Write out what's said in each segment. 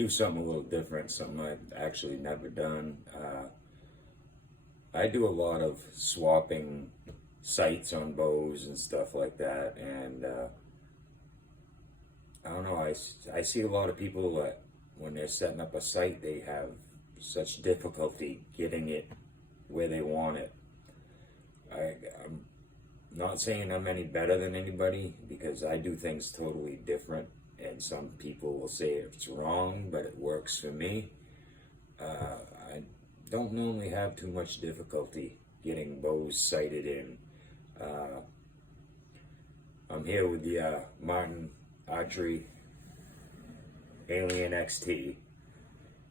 do something a little different, something I've actually never done. I do a lot of swapping sights on bows and stuff like that, and I don't know, I see a lot of people that when they're setting up a sight, they have such difficulty getting it where they want it. I'm not saying I'm any better than anybody, because I do things totally different, and some people will say it's wrong, but it works for me. I don't normally have too much difficulty getting bows sighted in. I'm here with the Martin Archery Alien XT,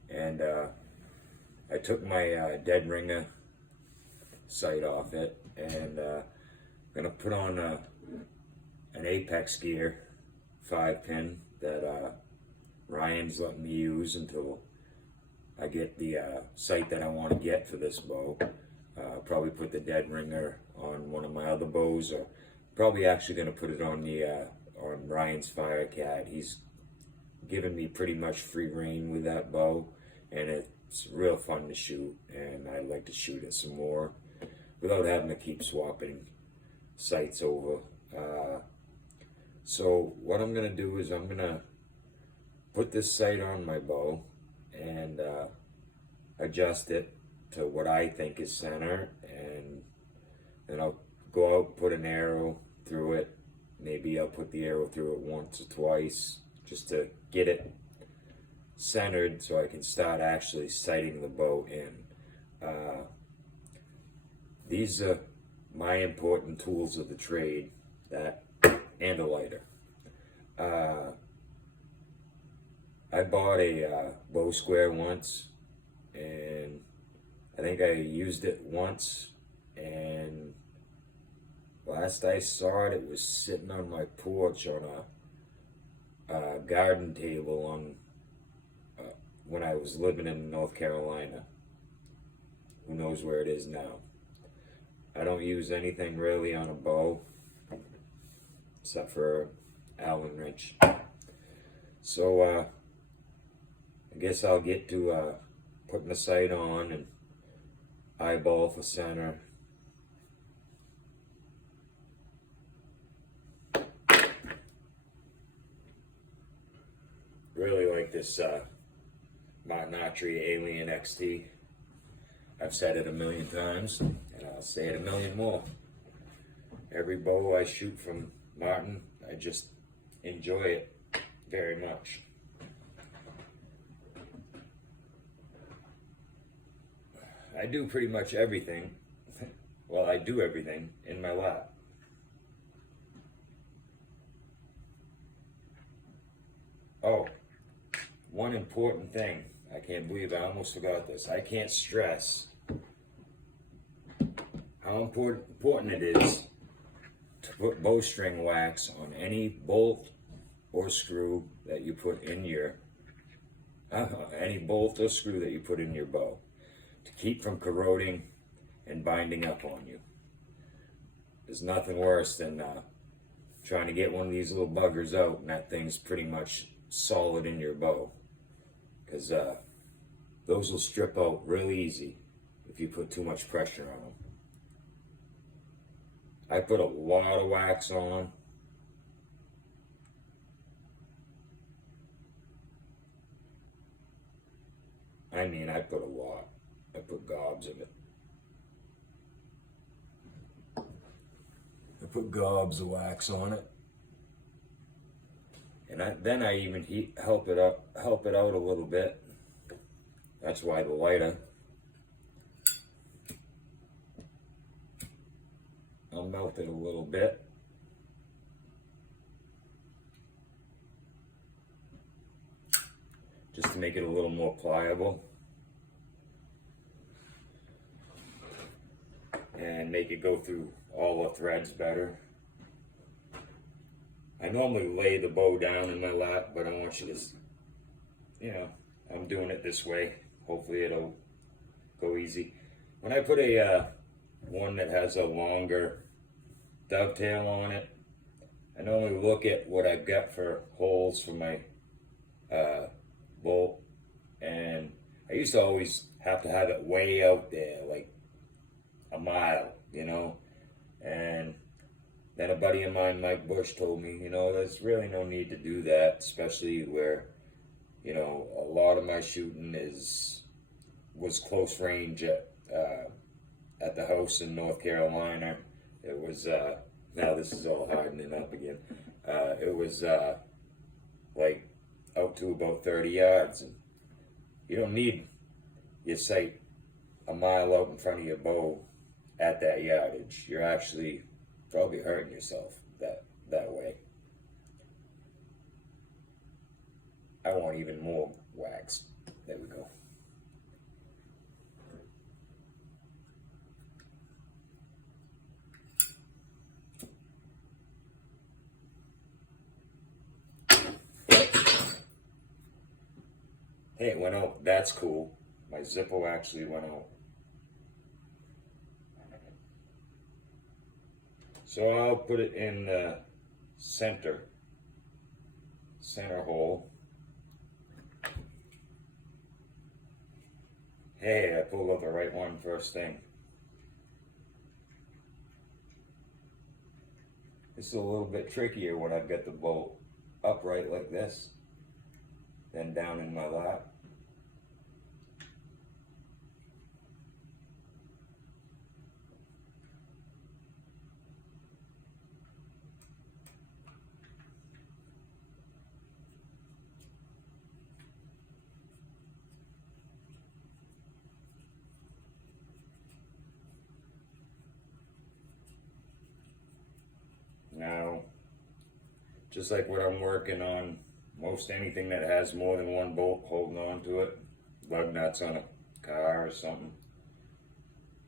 and I took my dead ringer sight off it, and I'm gonna put on an Apex gear 5-pin that Ryan's letting me use until I get the sight that I want to get for this bow. Probably put the dead ringer on one of my other bows, or probably actually gonna put it on the on Ryan's Firecat. He's given me pretty much free reign with that bow, and it's real fun to shoot, and I'd like to shoot it some more without having to keep swapping sights over. So what I'm gonna do is I'm gonna put this sight on my bow and adjust it to what I think is center, and then I'll go out, put an arrow through it. Maybe I'll put the arrow through it once or twice just to get it centered so I can start actually sighting the bow in. These are my important tools of the trade, that and a lighter. I bought a bow square once, and I think I used it once, and last I saw it, it was sitting on my porch on a garden table on when I was living in North Carolina. Who knows where it is now? I don't use anything really on a bow except for Allen wrench. So I guess I'll get to putting the sight on and eyeball for center. Really like this Martin Archery Alien XT. I've said it a million times, and I'll say it a million more. Every bow I shoot from Martin, I just enjoy it very much. I do pretty much everything, well, I do everything in my lap. Oh, one important thing, I can't believe I almost forgot this. I can't stress how important it is to put bowstring wax on any bolt or screw that you put in your any bolt or screw that you put in your bow, to keep from corroding and binding up on you. There's nothing worse than trying to get one of these little buggers out and that thing's pretty much solid in your bow, because those will strip out real easy if you put too much pressure on them. I put a lot of wax on. I mean, I put a lot. I put gobs of it. I put gobs of wax on it. And then I even help it out a little bit. That's why the lighter. I'll melt it a little bit. Just to make it a little more pliable. And make it go through all the threads better. I normally lay the bow down in my lap, but I want you to, you know, I'm doing it this way. Hopefully it'll go easy. When I put a one that has a longer dovetail on it, I normally look at what I've got for holes for my bolt, and I used to always have to have it way out there, like a mile, you know. And then a buddy of mine, Mike Bush, told me, you know, there's really no need to do that, especially where, you know, a lot of my shooting was close range at the house in North Carolina. It was now this is all hardening up again. It was like out to about 30 yards, and you don't need your sight a mile out in front of your bow at that yardage. You're actually probably hurting yourself that way. I want even more wax. There we go. Hey, it went out. That's cool. My Zippo actually went out. So I'll put it in the center hole. Hey, I pulled out the right one first thing. This is a little bit trickier when I've got the bolt upright like this, then down in my lap. Now, just like what I'm working on, most anything that has more than one bolt holding on to it, lug nuts on a car or something,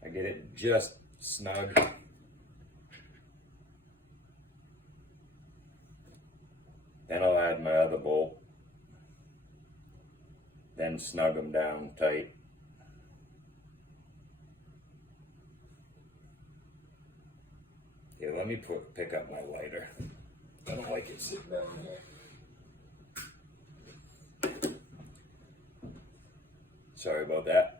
I get it just snug. Then I'll add my other bolt, then snug them down tight. Here, let me pick up my lighter. I don't like it sitting down here. Sorry about that.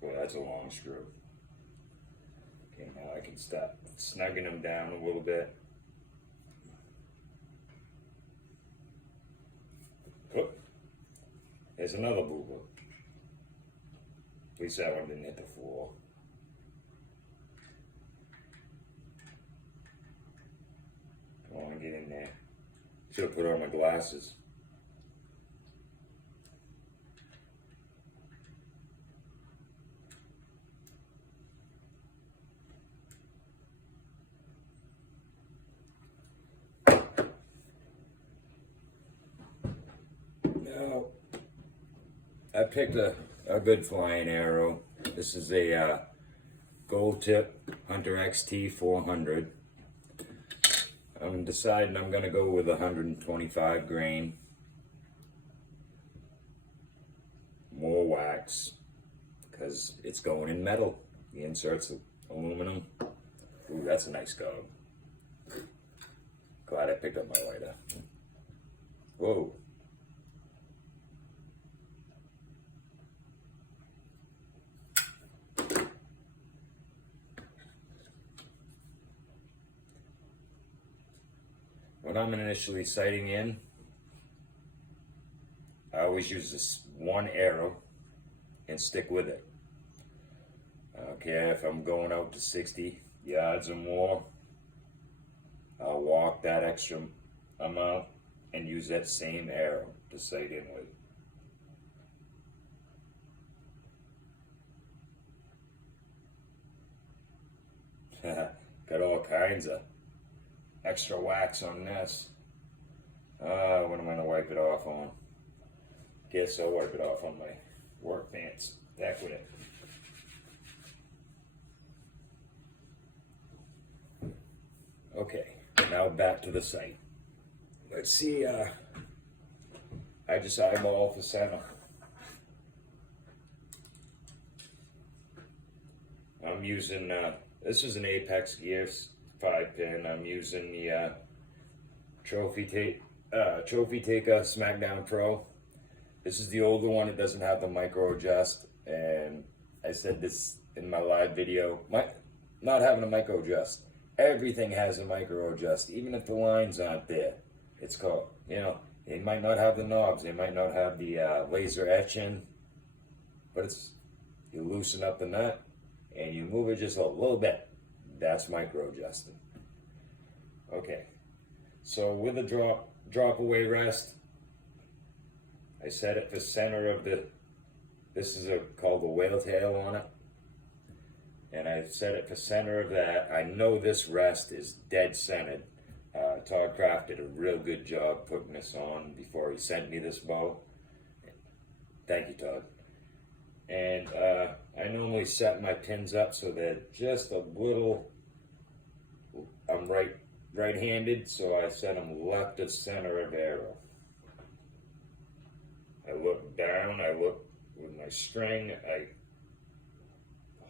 Well, that's a long screw. Okay, now I can stop snugging them down a little bit. Oh, there's another boober. At least that one didn't hit the floor. Come on, get in there. Should have put on my glasses. Now, I picked a good flying arrow. This is a gold tip Hunter XT 400. I'm deciding I'm going to go with 125 grain. More wax, because it's going in metal. The insert's aluminum. Ooh, that's a nice gob. Glad I picked up my lighter. Whoa. When I'm initially sighting in, I always use this one arrow and stick with it. Okay, if I'm going out to 60 yards or more, I'll walk that extra amount and use that same arrow to sight in with. Got all kinds of extra wax on this. What am I gonna wipe it off on? Guess I'll wipe it off on my work pants. Back with it. Okay, now back to the site. Let's see, I just eyeball the center. I'm using, this is an Apex Gears 5-pin. I'm using the Trophy Taker SmackDown Pro. This is the older one. It doesn't have the micro adjust, and I said this in my live video. Not having a micro adjust. Everything has a micro adjust, even if the lines aren't there. It's called, you know, they might not have the knobs, they might not have the laser etching, but it's, you loosen up the nut and you move it just a little bit. That's micro adjusting. Okay, so with a drop away rest, I set it for center of the, this is called the whale tail on it. And I set it for center of that. I know this rest is dead centered. Todd Kraft did a real good job putting this on before he sent me this bow. Thank you, Todd. And I normally set my pins up so they're just a little, I'm right-handed, so I set them left of center of arrow. I look down, I look with my string, I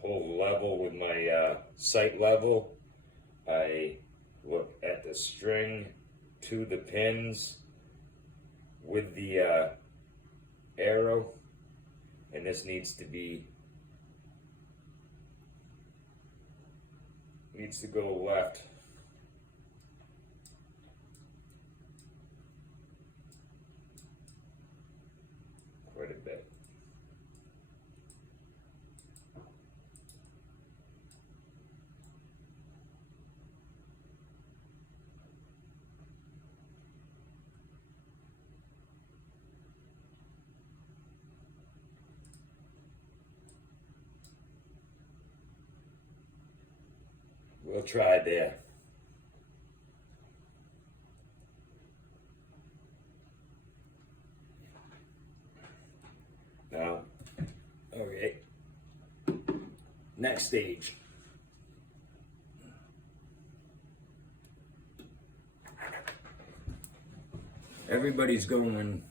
hold level with my sight level. I look at the string to the pins with the arrow, and this needs to go left. Quite a bit. We'll try there. Now, okay, next stage. Everybody's going and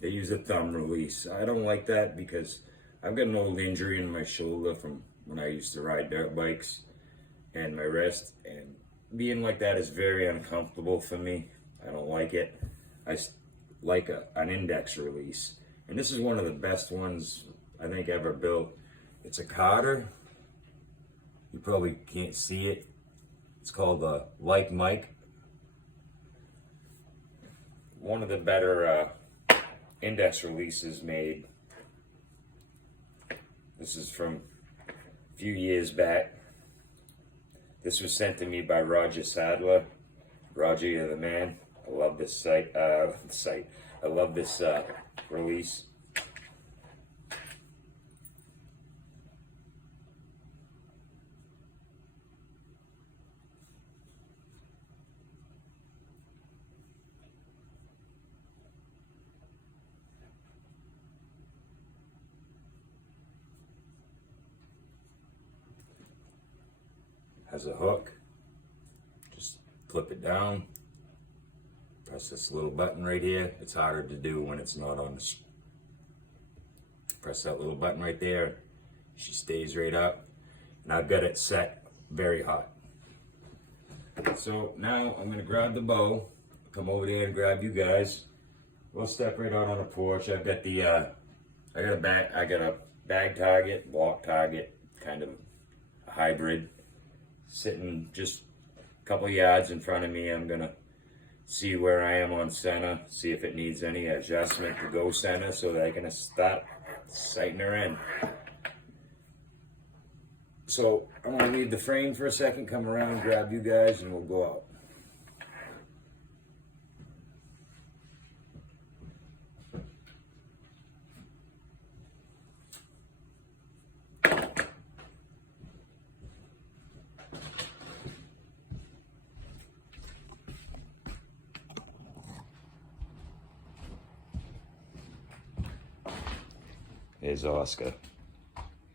they use a thumb release. I don't like that because I've got an old injury in my shoulder from when I used to ride dirt bikes and my wrist, and being like that is very uncomfortable for me. I don't like it. I like an index release, and this is one of the best ones I think ever built. It's a Carter. You probably can't see it. It's called the Like Mike. One of the better index releases made. This is from a few years back. This was sent to me by Roger Sadler. Roger, you're the man. I love this I love this release. Has a hook. Just flip it down. Press this little button right here. It's harder to do when it's not on the. Press that little button right there. She stays right up. And I've got it set very hot. So now I'm gonna grab the bow, come over there and grab you guys. We'll step right out on the porch. I've got the I got a bag target, block target, kind of a hybrid, sitting just a couple yards in front of me. I'm gonna see where I am on center, see if it needs any adjustment to go center so that I can start sighting her in. So I'm gonna leave the frame for a second, come around, grab you guys, and we'll go out. There's Oscar.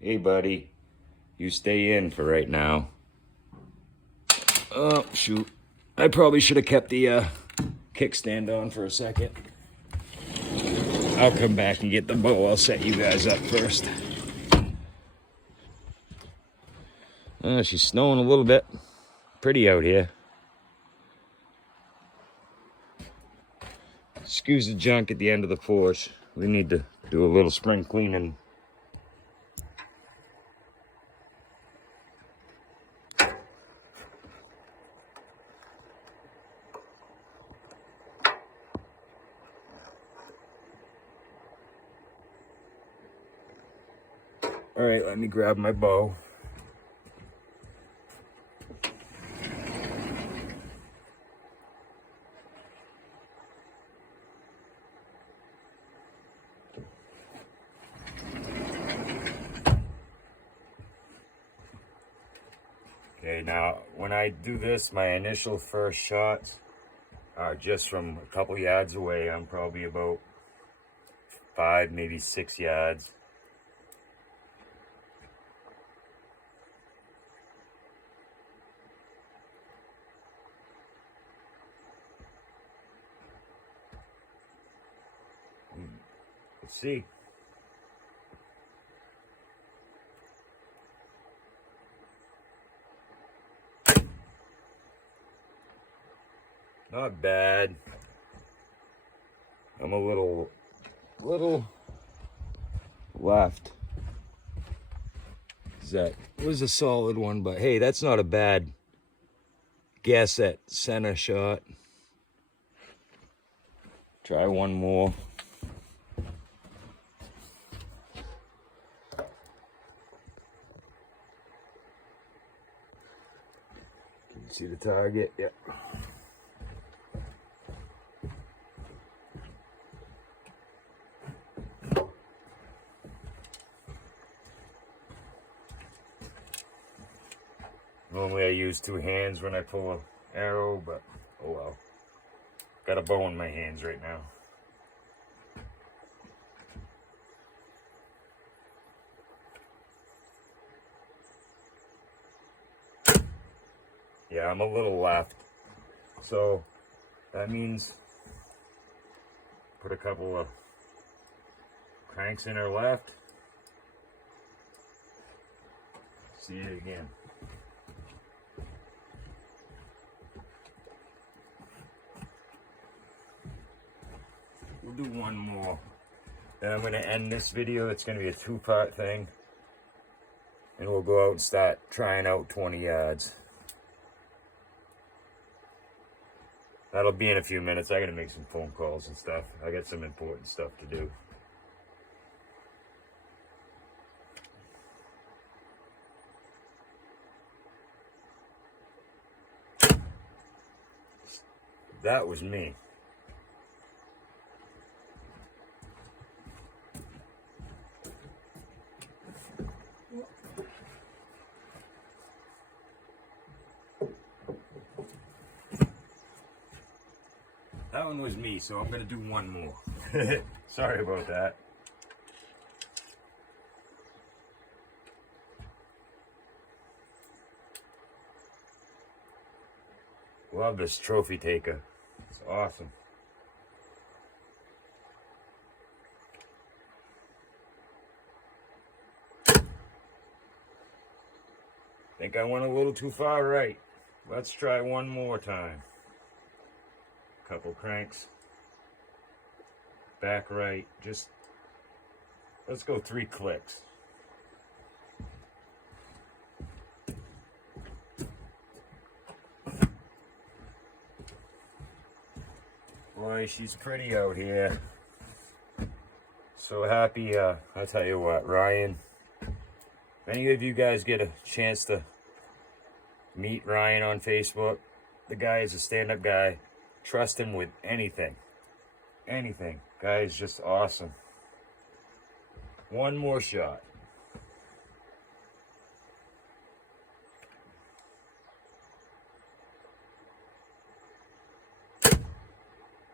Hey, buddy. You stay in for right now. Oh, shoot. I probably should have kept the kickstand on for a second. I'll come back and get the bow. I'll set you guys up first. She's snowing a little bit. Pretty out here. Excuse the junk at the end of the porch. We need to do a little spring cleaning. All right, let me grab my bow. Okay, now when I do this, my initial first shots are just from a couple yards away. I'm probably about 5, maybe 6 yards. Let's see. Not bad. I'm a little left. That was a solid one, but hey, that's not a bad guess at center shot. Try one more. Can you see the target? Yep. Normally I use 2 hands when I pull an arrow, but oh well. Got a bow in my hands right now. Yeah, I'm a little left. So that means put a couple of cranks in our left. See it again. We'll do one more. Then I'm going to end this video. It's going to be a 2-part thing. And we'll go out and start trying out 20 yards. That'll be in a few minutes. I got to make some phone calls and stuff. I got some important stuff to do. That was me. That one was me, so I'm gonna do one more. Sorry about that. Love this trophy taker. It's awesome. Think I went a little too far right. Let's try one more time. Couple cranks. Back right. Just let's go 3 clicks. Boy, she's pretty out here. So happy. I'll tell you what, Ryan. If any of you guys get a chance to meet Ryan on Facebook, the guy is a stand-up guy. Trust him with anything. Anything. Guy is just awesome. One more shot.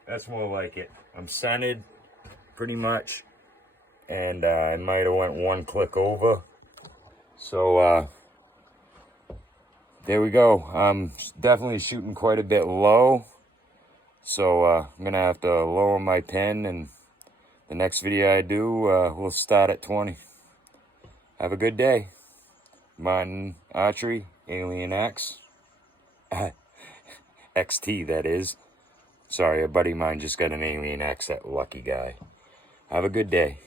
That's more like it. I'm centered, pretty much. and I might have went one click over. So there we go. I'm definitely shooting quite a bit low, so I'm gonna have to lower my pen, and the next video I do, we'll start at 20. Have a good day. Martin Archery, Alien X. XT, that is. Sorry, a buddy of mine just got an Alien X, that lucky guy. Have a good day.